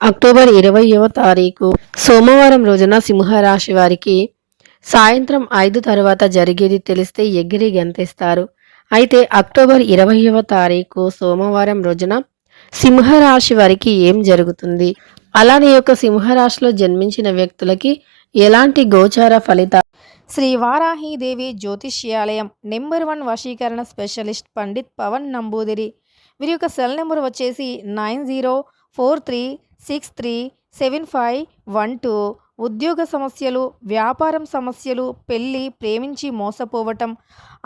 October 20వ తారీఖు సోమవారం రోజున సింహరాశి వారికి సాయంత్రం 5 తర్వాత జరిగేది తెలిస్తే ఎగిరి గంతేస్తారు. అయితే అక్టోబర్ 20వ తారీఖు సోమవారం రోజున సింహరాశి వారికి ఏం జరుగుతుంది? అలానే యొక్క సింహరాశిలో జన్మించిన వ్యక్తులకి ఎలాంటి గోచార ఫలితాలు? శ్రీ వారాహీదేవి జ్యోతిష్యాలయం నెంబర్ 1 వశీకరణ స్పెషలిస్ట్ పండిత్ పవన్ నంబూదిరి. వీరి యొక్క సెల్ నెంబర్ వచ్చేసి 9043637512. ఉద్యోగ సమస్యలు, వ్యాపారం సమస్యలు, పెళ్లి, ప్రేమించి మోసపోవటం,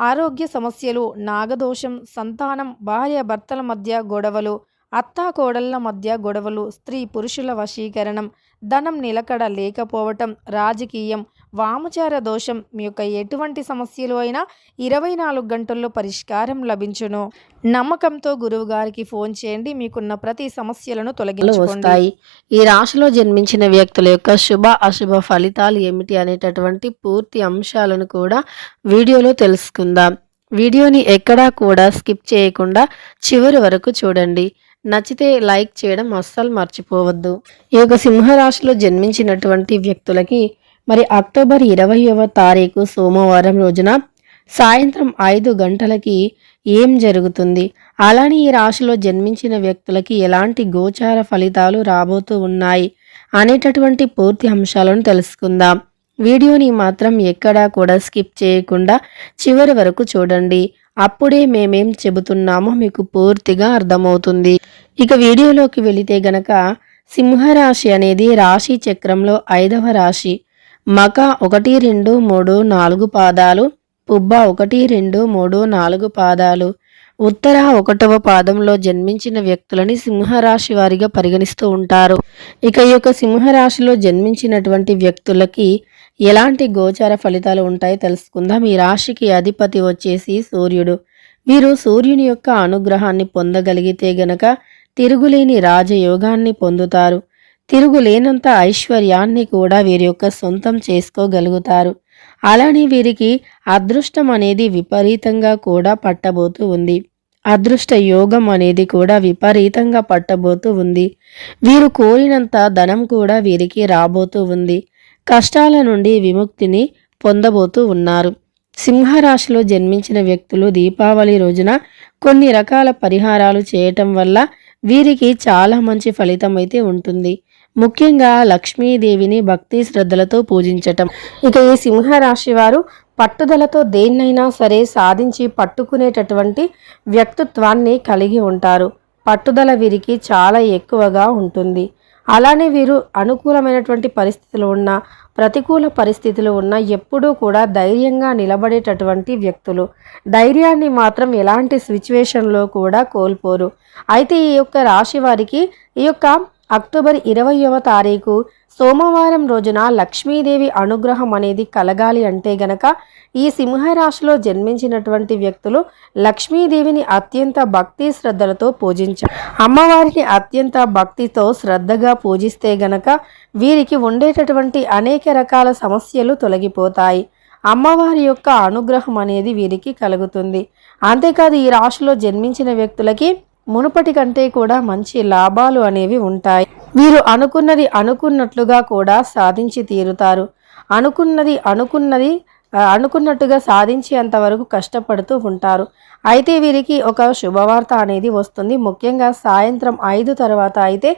ఆరోగ్య సమస్యలు, నాగదోషం, సంతానం, భార్యాభర్తల మధ్య గొడవలు, అత్తాకోడళ్ల మధ్య గొడవలు, స్త్రీ పురుషుల వశీకరణం, ధనం నిలకడ లేకపోవటం, రాజకీయం, వామచార దోషం, మీ యొక్క ఎటువంటి సమస్యలు అయినా 24 గంటల్లో పరిష్కారం లభించును. నమ్మకంతో గురువు గారికి ఫోన్ చేయండి, మీకున్న ప్రతి సమస్యలను తొలగించుకుంటాయి. ఈ రాశిలో జన్మించిన వ్యక్తుల యొక్క శుభ అశుభ ఫలితాలు ఏమిటి అనేటటువంటి పూర్తి అంశాలను కూడా వీడియోలో తెలుసుకుందాం. వీడియోని ఎక్కడా కూడా స్కిప్ చేయకుండా చివరి వరకు చూడండి. నచ్చితే లైక్ చేయడం అస్సలు మర్చిపోవద్దు. ఈ యొక్క సింహరాశిలో జన్మించినటువంటి వ్యక్తులకి మరి అక్టోబర్ 20వ తారీఖు సోమవారం రోజున సాయంత్రం 5 గంటలకి ఏం జరుగుతుంది? అలానే ఈ రాశిలో జన్మించిన వ్యక్తులకి ఎలాంటి గోచార ఫలితాలు రాబోతూ ఉన్నాయి అనేటటువంటి పూర్తి అంశాలను తెలుసుకుందాం. వీడియోని మాత్రం ఎక్కడా కూడా స్కిప్ చేయకుండా చివరి వరకు చూడండి. అప్పుడే మేమేం చెబుతున్నామో మీకు పూర్తిగా అర్థమవుతుంది. ఇక వీడియోలోకి వెళితే గనక సింహరాశి అనేది రాశి చక్రంలో 5వ రాశి. మక 1, 2, 3, 4 పాదాలు, పుబ్బ 1, 2, 3, 4 పాదాలు, ఉత్తర 1వ పాదంలో జన్మించిన వ్యక్తులని సింహరాశి వారిగా పరిగణిస్తూ ఉంటారు. ఇక ఈ యొక్క సింహరాశిలో జన్మించినటువంటి వ్యక్తులకి ఎలాంటి గోచార ఫలితాలు ఉంటాయో తెలుసుకుందాం. ఈ రాశికి అధిపతి వచ్చేసి సూర్యుడు. వీరు సూర్యుని యొక్క అనుగ్రహాన్ని పొందగలిగితే గనక తిరుగులేని రాజయోగాన్ని పొందుతారు. తిరుగులేనంత ఐశ్వర్యాన్ని కూడా వీరి యొక్క సొంతం చేసుకోగలుగుతారు. అలానే వీరికి అదృష్టం అనేది విపరీతంగా కూడా పట్టబోతూ ఉంది. అదృష్ట యోగం అనేది కూడా విపరీతంగా పట్టబోతూ ఉంది. వీరు కోరినంత ధనం కూడా వీరికి రాబోతూ ఉంది. కష్టాల నుండి విముక్తిని పొందబోతూ ఉన్నారు. సింహరాశిలో జన్మించిన వ్యక్తులు దీపావళి రోజున కొన్ని రకాల పరిహారాలు చేయటం వల్ల వీరికి చాలా మంచి ఫలితం అయితే ఉంటుంది. ముఖ్యంగా లక్ష్మీదేవిని భక్తి శ్రద్ధలతో పూజించటం. ఇక ఈ సింహరాశి వారు పట్టుదలతో దేన్నైనా సరే సాధించి పట్టుకునేటటువంటి వ్యక్తిత్వాన్ని కలిగి ఉంటారు. పట్టుదల వీరికి చాలా ఎక్కువగా ఉంటుంది. అలానే వీరు అనుకూలమైనటువంటి పరిస్థితులు ఉన్నా, ప్రతికూల పరిస్థితులు ఉన్నా ఎప్పుడూ కూడా ధైర్యంగా నిలబడేటటువంటి వ్యక్తులు. ధైర్యాన్ని మాత్రం ఎలాంటి సిచ్యువేషన్లో కూడా కోల్పోరు. అయితే ఈ యొక్క రాశి వారికి ఈ యొక్క అక్టోబర్ 20వ తారీఖు సోమవారం రోజున లక్ష్మీదేవి అనుగ్రహం అనేది కలగాలి అంటే గనక ఈ సింహరాశిలో జన్మించినటువంటి వ్యక్తులు లక్ష్మీదేవిని అత్యంత భక్తి శ్రద్ధలతో పూజించారు. అమ్మవారిని అత్యంత భక్తితో శ్రద్ధగా పూజిస్తే గనక వీరికి ఉండేటటువంటి అనేక రకాల సమస్యలు తొలగిపోతాయి. అమ్మవారి యొక్క అనుగ్రహం అనేది వీరికి కలుగుతుంది. అంతేకాదు ఈ రాశిలో జన్మించిన వ్యక్తులకి మునుపటి కంటే కూడా మంచి లాభాలు అనేవి ఉంటాయి. వీరు అనుకున్నది అనుకున్నట్లుగా కూడా సాధించి తీరుతారు. అనుకున్నట్టుగా సాధించేంత వరకు కష్టపడుతూ ఉంటారు. అయితే వీరికి ఒక శుభవార్త అనేది వస్తుంది. ముఖ్యంగా సాయంత్రం 5 తర్వాత అయితే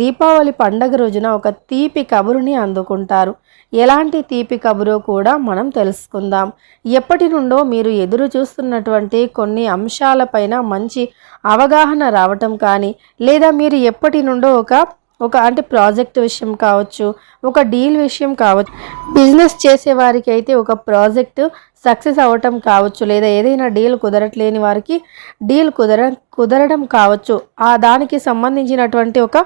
దీపావళి పండగ రోజున ఒక తీపి కబురుని అందుకుంటారు. ఎలాంటి తీపి కబురో కూడా మనం తెలుసుకుందాం. ఎప్పటి నుండో మీరు ఎదురు చూస్తున్నటువంటి కొన్ని అంశాలపైన మంచి అవగాహన రావటం కానీ, లేదా మీరు ఎప్పటి నుండో ఒక అంటే ప్రాజెక్ట్ విషయం కావచ్చు, ఒక డీల్ విషయం కావచ్చు, బిజినెస్ చేసే వారికి అయితే ఒక ప్రాజెక్టు సక్సెస్ అవ్వటం కావచ్చు, లేదా ఏదైనా డీల్ కుదరట్లేని వారికి డీల్ కుదరడం కావచ్చు, దానికి సంబంధించినటువంటి ఒక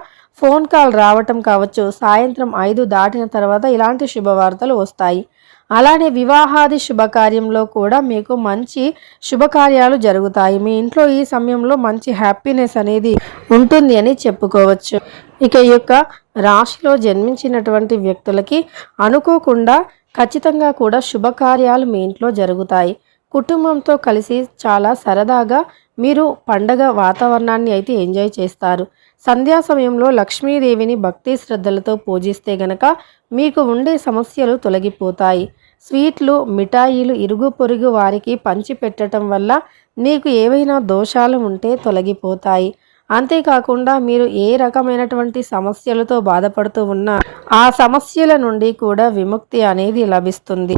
ఫోన్ కాల్ రావటం కావచ్చు. సాయంత్రం 5 దాటిన తర్వాత ఇలాంటి శుభవార్తలు వస్తాయి. అలానే వివాహాది శుభకార్యంలో కూడా మీకు మంచి శుభకార్యాలు జరుగుతాయి. మీ ఇంట్లో ఈ సమయంలో మంచి హ్యాపీనెస్ అనేది ఉంటుంది అని చెప్పుకోవచ్చు. ఇక ఈ యొక్క రాశిలో జన్మించినటువంటి వ్యక్తులకి అనుకోకుండా ఖచ్చితంగా కూడా శుభకార్యాలు మీ ఇంట్లో జరుగుతాయి. కుటుంబంతో కలిసి చాలా సరదాగా మీరు పండగ వాతావరణాన్ని అయితే ఎంజాయ్ చేస్తారు. సంధ్యా సమయంలో లక్ష్మీదేవిని భక్తి శ్రద్ధలతో పూజిస్తే గనక మీకు ఉండే సమస్యలు తొలగిపోతాయి. స్వీట్లు, మిఠాయిలు ఇరుగు పొరుగు వారికి పంచిపెట్టడం వల్ల మీకు ఏవైనా దోషాలు ఉంటే తొలగిపోతాయి. అంతేకాకుండా మీరు ఏ రకమైనటువంటి సమస్యలతో బాధపడుతూ ఉన్నా ఆ సమస్యల నుండి కూడా విముక్తి అనేది లభిస్తుంది.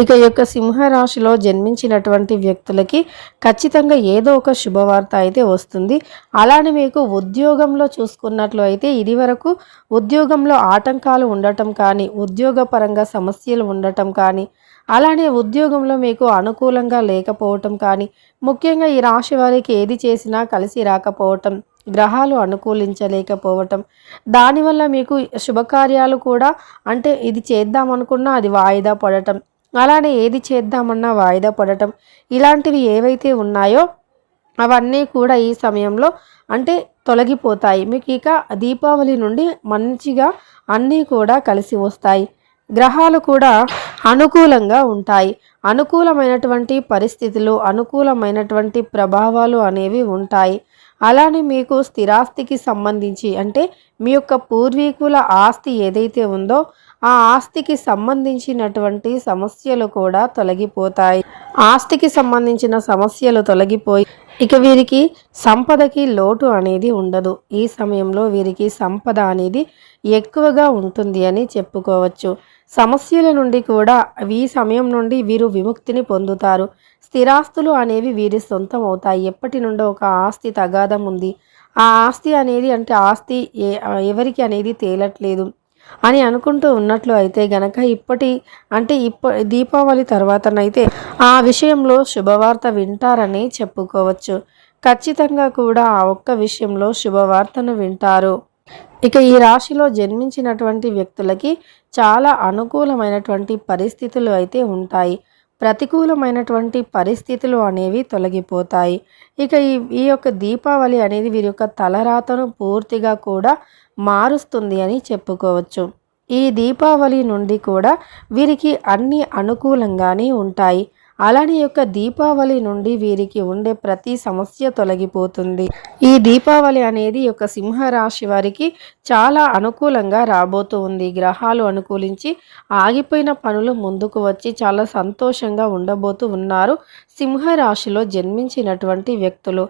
ఇక ఈ యొక్క సింహరాశిలో జన్మించినటువంటి వ్యక్తులకి ఖచ్చితంగా ఏదో ఒక శుభవార్త అయితే వస్తుంది. అలానే మీకు ఉద్యోగంలో చూసుకున్నట్లు అయితే ఇదివరకు ఉద్యోగంలో ఆటంకాలు ఉండటం కానీ, ఉద్యోగపరంగా సమస్యలు ఉండటం కానీ, అలానే ఉద్యోగంలో మీకు అనుకూలంగా లేకపోవటం కానీ, ముఖ్యంగా ఈ రాశి వారికి ఏది చేసినా కలిసి రాకపోవటం, గ్రహాలు అనుకూలించలేకపోవటం, దానివల్ల మీకు శుభకార్యాలు కూడా అంటే ఇది చేద్దామనుకున్నా అది వాయిదా పడటం, అలానే ఏది చేద్దామన్నా వాయిదా పడటం, ఇలాంటివి ఏవైతే ఉన్నాయో అవన్నీ కూడా ఈ సమయంలో అంటే తొలగిపోతాయి. మీకు ఇక దీపావళి నుండి మంచిగా అన్నీ కూడా కలిసి వస్తాయి. గ్రహాలు కూడా అనుకూలంగా ఉంటాయి. అనుకూలమైనటువంటి పరిస్థితులు, అనుకూలమైనటువంటి ప్రభావాలు అనేవి ఉంటాయి. అలానే మీకు స్థిరాస్తికి సంబంధించి అంటే మీ యొక్క పూర్వీకుల ఆస్తి ఏదైతే ఉందో ఆ ఆస్తికి సంబంధించినటువంటి సమస్యలు కూడా తొలగిపోతాయి. ఆస్తికి సంబంధించిన సమస్యలు తొలగిపోయి ఇక వీరికి సంపదకి లోటు అనేది ఉండదు. ఈ సమయంలో వీరికి సంపద అనేది ఎక్కువగా ఉంటుంది అని చెప్పుకోవచ్చు. సమస్యల నుండి కూడా ఈ సమయం నుండి వీరు విముక్తిని పొందుతారు. స్థిరాస్తులు అనేవి వీరి సొంతం అవుతాయి. ఎప్పటి నుండో ఒక ఆస్తి తగాదం ఉంది. ఆ ఆస్తి అనేది అంటే ఆస్తి ఎవరికి అనేది తేలట్లేదు అని అనుకుంటూ ఉన్నట్లు అయితే గనక దీపావళి తర్వాతనైతే ఆ విషయంలో శుభవార్త వింటారని చెప్పుకోవచ్చు. ఖచ్చితంగా కూడా ఆ ఒక్క విషయంలో శుభవార్తను వింటారు. ఇక ఈ రాశిలో జన్మించినటువంటి వ్యక్తులకి చాలా అనుకూలమైనటువంటి పరిస్థితులు అయితే ఉంటాయి. ప్రతికూలమైనటువంటి పరిస్థితులు అనేవి తొలగిపోతాయి. ఇక ఈ యొక్క దీపావళి అనేది వీరి యొక్క తలరాతను పూర్తిగా కూడా మారుస్తుంది అని చెప్పుకోవచ్చు. ఈ దీపావళి నుండి కూడా వీరికి అన్ని అనుకూలంగానే ఉంటాయి. అలానే యొక్క దీపావళి నుండి వీరికి ఉండే ప్రతి సమస్య తొలగిపోతుంది. ఈ దీపావళి అనేది యొక్క సింహరాశి వారికి చాలా అనుకూలంగా రాబోతూ ఉంది. గ్రహాలు అనుకూలించి ఆగిపోయిన పనులు ముందుకు వచ్చి చాలా సంతోషంగా ఉండబోతూ ఉన్నారు సింహరాశిలో జన్మించినటువంటి వ్యక్తులు.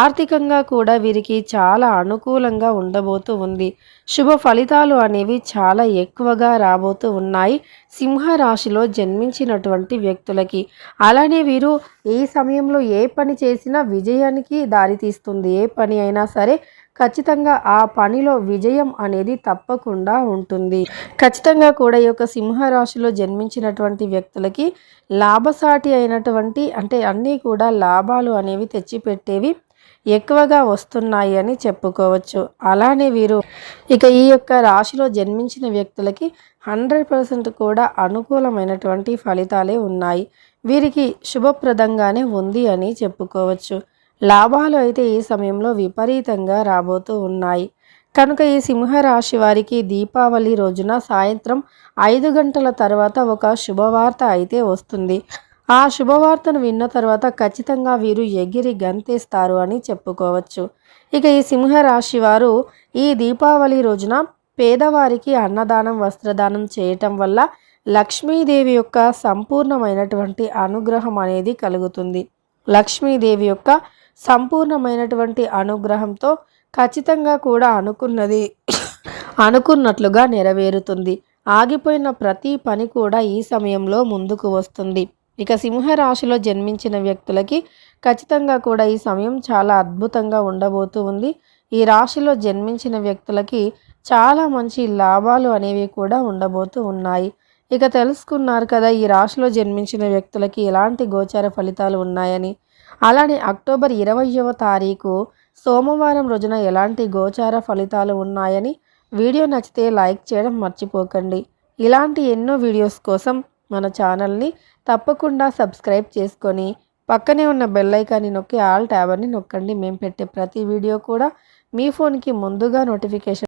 ఆర్థికంగా కూడా వీరికి చాలా అనుకూలంగా ఉండబోతూ ఉంది. శుభ ఫలితాలు అనేవి చాలా ఎక్కువగా రాబోతూ ఉన్నాయి సింహరాశిలో జన్మించినటువంటి వ్యక్తులకి. అలానే వీరు ఈ సమయంలో ఏ పని చేసినా విజయానికి దారితీస్తుంది. ఏ పని అయినా సరే ఖచ్చితంగా ఆ పనిలో విజయం అనేది తప్పకుండా ఉంటుంది. ఖచ్చితంగా కూడా ఈ యొక్క సింహరాశిలో జన్మించినటువంటి వ్యక్తులకి లాభసాటి అయినటువంటి అంటే అన్నీ కూడా లాభాలు అనేవి తెచ్చిపెట్టేవి ఎక్కువగా వస్తున్నాయి అని చెప్పుకోవచ్చు. అలానే వీరు ఇక ఈ యొక్క రాశిలో జన్మించిన వ్యక్తులకి 100% కూడా అనుకూలమైనటువంటి ఫలితాలే ఉన్నాయి. వీరికి శుభప్రదంగానే ఉంది అని చెప్పుకోవచ్చు. లాభాలు అయితే ఈ సమయంలో విపరీతంగా రాబోతూ ఉన్నాయి. కనుక ఈ సింహరాశి వారికి దీపావళి రోజున సాయంత్రం 5 గంటల తర్వాత ఒక శుభవార్త అయితే వస్తుంది. ఆ శుభవార్తను విన్న తర్వాత ఖచ్చితంగా వీరు ఎగిరి గంతేస్తారు అని చెప్పుకోవచ్చు. ఇక ఈ సింహరాశి వారు ఈ దీపావళి రోజున పేదవారికి అన్నదానం, వస్త్రదానం చేయటం వల్ల లక్ష్మీదేవి యొక్క సంపూర్ణమైనటువంటి అనుగ్రహం అనేది కలుగుతుంది. లక్ష్మీదేవి యొక్క సంపూర్ణమైనటువంటి అనుగ్రహంతో ఖచ్చితంగా కూడా అనుకున్నట్లుగా నెరవేరుతుంది. ఆగిపోయిన ప్రతి పని కూడా ఈ సమయంలో ముందుకు వస్తుంది. ఇక సింహరాశిలో జన్మించిన వ్యక్తులకి ఖచ్చితంగా కూడా ఈ సమయం చాలా అద్భుతంగా ఉండబోతూ ఉంది. ఈ రాశిలో జన్మించిన వ్యక్తులకి చాలా మంచి లాభాలు అనేవి కూడా ఉండబోతూ ఉన్నాయి. ఇక తెలుసుకున్నారు కదా ఈ రాశిలో జన్మించిన వ్యక్తులకి ఎలాంటి గోచార ఫలితాలు ఉన్నాయని. అలానే అక్టోబర్ 20వ తారీఖు సోమవారం రోజున ఎలాంటి గోచార ఫలితాలు ఉన్నాయని. వీడియో నచ్చితే లైక్ చేయడం మర్చిపోకండి. ఇలాంటి ఎన్నో వీడియోస్ కోసం మన ఛానల్ని తప్పకుండా సబ్స్క్రైబ్ చేసుకొని పక్కనే ఉన్న బెల్ ఐకాన్ని నొక్కి ఆల్ ట్యాబ్ని నొక్కండి. మేము పెట్టే ప్రతి వీడియో కూడా మీ ఫోన్కి ముందుగా నోటిఫికేషన్